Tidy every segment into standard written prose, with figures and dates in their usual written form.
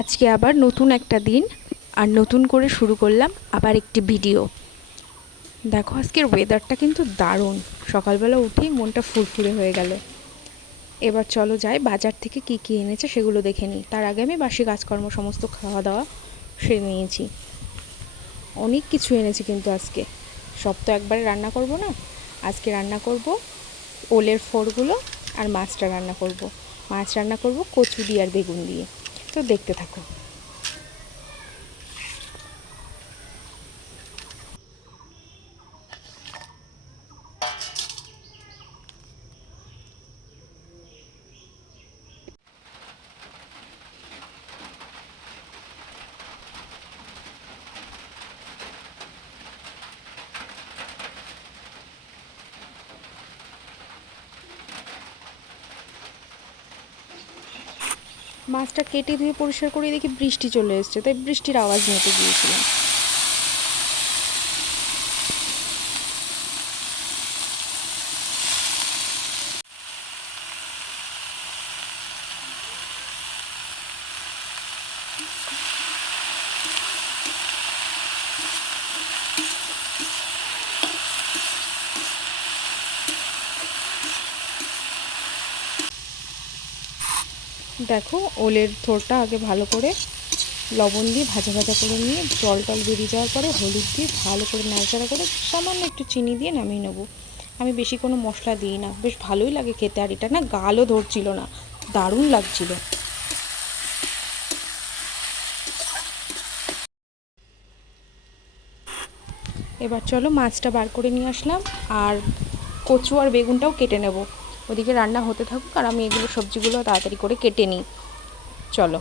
আজকে আবার নতুন একটা দিন আর নতুন করে শুরু করলাম আবার একটি ভিডিও। দেখো আজকের ওয়েদারটা কিন্তু দারুণ, সকালবেলা উঠেই মনটা ফুরফুরে হয়ে গেল। এবার চলো যাই বাজার থেকে কি কি এনেছে সেগুলো দেখে নিই। তার আগে আমি বাসি কাজকর্ম সমস্ত খাওয়া দাওয়া সেরে নিয়েছি। অনেক কিছু এনেছি কিন্তু আজকে সব তো একবারে রান্না করব না। আজকে রান্না করব ওলের ফোড়গুলো আর মাছটা রান্না করব। মাছ রান্না করব কচু দিয়ে আর বেগুন দিয়ে। তো দেখতে থাকো। মাছটা কেটে ধুয়ে পরিষ্কার করে দেখি বৃষ্টি চলে এসছে, তাই বৃষ্টির আওয়াজ নিতে গিয়েছিলাম। দেখো ওলের থোড়টা আগে ভালো করে লবণ দিয়ে ভাজা ভাজা করে নিয়ে জল টল বেরিয়ে যাওয়ার পরে হলুদ দিয়ে ভালো করে নাড়াচাড়া করে সামান্য একটু চিনি দিয়ে নামিয়ে নেবো। আমি বেশি কোনো মশলা দিই না, বেশ ভালোই লাগে খেতে। আর এটা না গালও ধরছিল না, দারুণ লাগছিল। এবার চলো মাছটা বার করে নিয়ে আসলাম, আর কচু আর বেগুনটাও কেটে নেব। ওদিকে রান্না হতে থাকুক আর আমি এগুলো সবজিগুলো তাড়াতাড়ি করে কেটে নিই। চলো।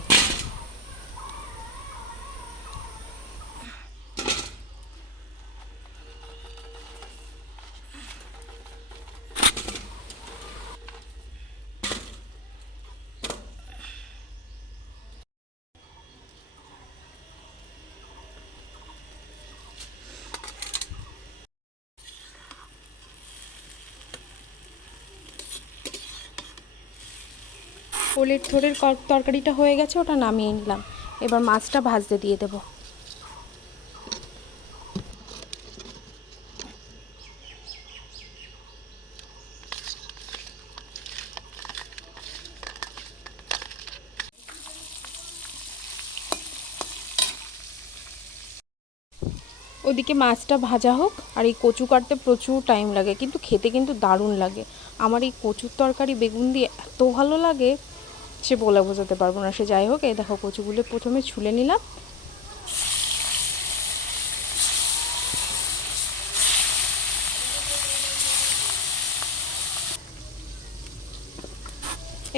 ওলের থোড়ের তরকারিটা হয়ে গেছে, ওটা নামিয়ে নিলাম। এবার মাছটা ভাজতে দিয়ে দেবো। ওদিকে মাছটা ভাজা হোক, আর এই কচু কাটতে প্রচুর টাইম লাগে, কিন্তু খেতে কিন্তু দারুণ লাগে। আমার এই কচুর তরকারি বেগুন দিয়ে এত ভালো লাগে, সে বলে বোঝাতে পারবো না। সে যাই হোক, এই দেখো কচুগুলো প্রথমে ছুলে নিলাম।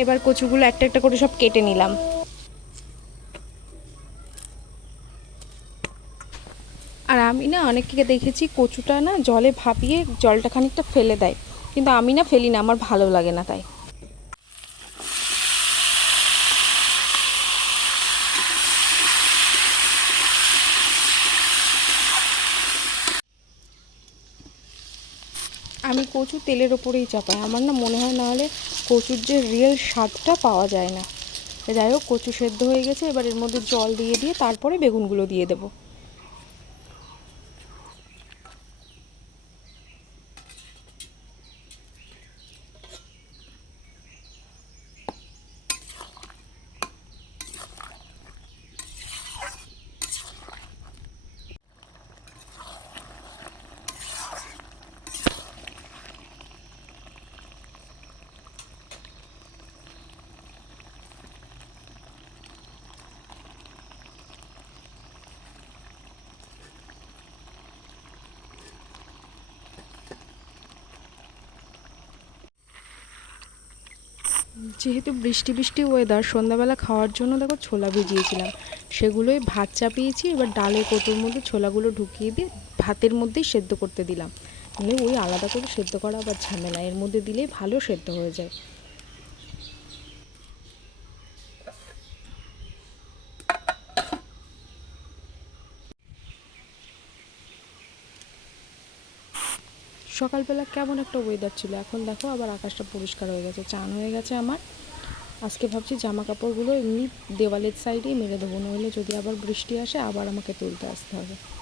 এবার কচুগুলো একটা একটা করে সব কেটে নিলাম। আর আমি না অনেককে দেখেছি কচুটা না জলে ভাপিয়ে জলটা খানিকটা ফেলে দেয়, কিন্তু আমি না ফেলি না, আমার ভালো লাগে না তাই। আমি কচু তেলের ওপরেই চাপাই, আমার না মনে হয় নাহলে কচুর যে রিয়েল স্বাদটা পাওয়া যায় না। যাই হোক, কচু সেদ্ধ হয়ে গেছে, এবার এর মধ্যে জল দিয়ে দিয়ে তারপরে বেগুনগুলো দিয়ে দেবো। যেহেতু বৃষ্টি বৃষ্টি ওয়েদার, সন্ধ্যাবেলা খাওয়ার জন্য দেখো ছোলা ভিজিয়েছিলাম, সেগুলোই ভাত চাপিয়েছি। এবার ডালে কৌটোর মধ্যে ছোলাগুলো ঢুকিয়ে দিয়ে ভাতের মধ্যেই সেদ্ধ করতে দিলাম। মানে ওই আলাদা করে সেদ্ধ করা আবার ঝামেলা, এর মধ্যে দিলেই ভালো সেদ্ধ হয়ে যায়। সকালবেলা কেমন একটা ওয়েদার ছিল, এখন দেখো আবার আকাশটা পরিষ্কার হয়ে গেছে, চান হয়ে গেছে আমার। আজকে ভাবছি জামা কাপড়গুলো এমনি দেওয়ালের সাইডেই মেরে দেবো, নইলে যদি আবার বৃষ্টি আসে আবার আমাকে তুলতে আসতে হবে।